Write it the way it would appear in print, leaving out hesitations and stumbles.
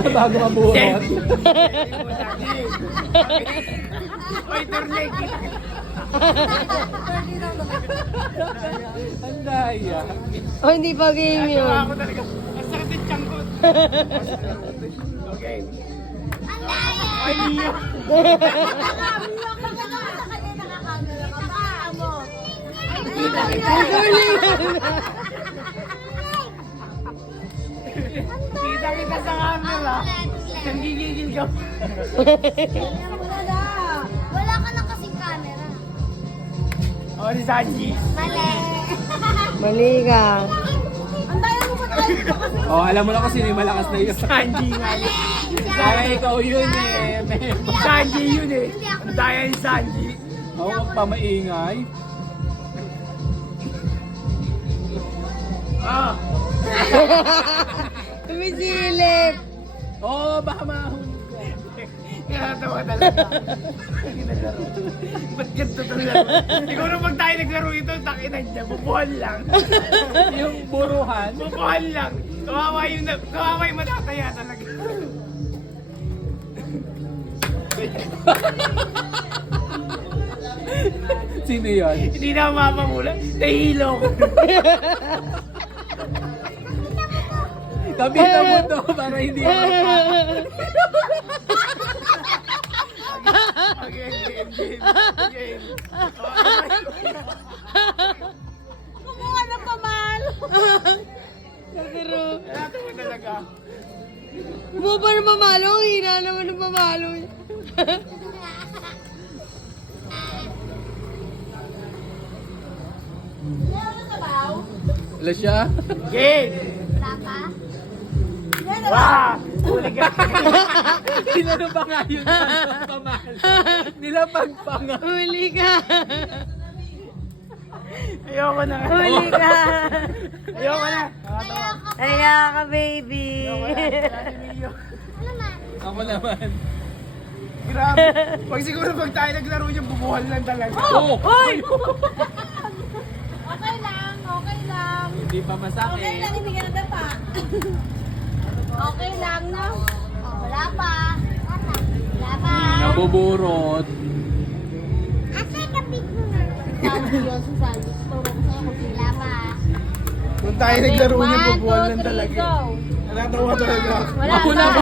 Bago mabuhot. Oy, turnig. Ang daya. Oh, hindi pa game yun. Ako talaga. Ang sakit ng tiyan ko. Okay. Ay, Mio. Kita sa camera. Nanggigigil ka. Wala ka lang kasing camera. Oh, si Sanji. Mali. Mali ka. Ang daya mo ba tayo kasi? Oh, alam mo na kasi may malakas na yun. Sanji nga. Kaya ikaw yun eh. Sanji yun eh. Ang daya ni Sanji. Ako magpamaingay. Ah. Tumisilip. Oh, baka mahuli ka. Kinatawa talaga. Naglaro. Ba't ganito itong laro? Siguro pag tayo naglaro ito, takinan niya. Bubuhan lang. Yung buruhan. Bubuhan lang. Kawawa yung matataya talaga. Sino yun? Hindi na mapamula. Nahilo ko. Kapitan mo to para hindi ako. Game. Kumuha ng pamalo. Pero, Kinatawa talaga. kumuha pa ng pamalo. Ang hina naman ng pamalo. Wala siya? Game! Wala pa? Wow! Huli ka. Sinano ba nga yun? Nilapag pa nga. Huli ka. Ayoko na. Huli ka. Ayoko na. Kaya ka, baby. Ano man? Ako naman. Grabe. Pag siguro pag tayo naglaro niya, bubuhan lang talaga. Oh! Hoy! Okay lang, okay lang. Hindi pa masakit. hindi ka nadapa. Okay lang, no? Oh, wala pa. Wala pa. Nabuburot. Asa kapit mo na? Sanji yun, si Sanji. Turo ko sa'yo kung wala pa. Kung tayo naglaro niya, bubuhan lang talaga. Natatawa talaga. Wala Ako pa. na.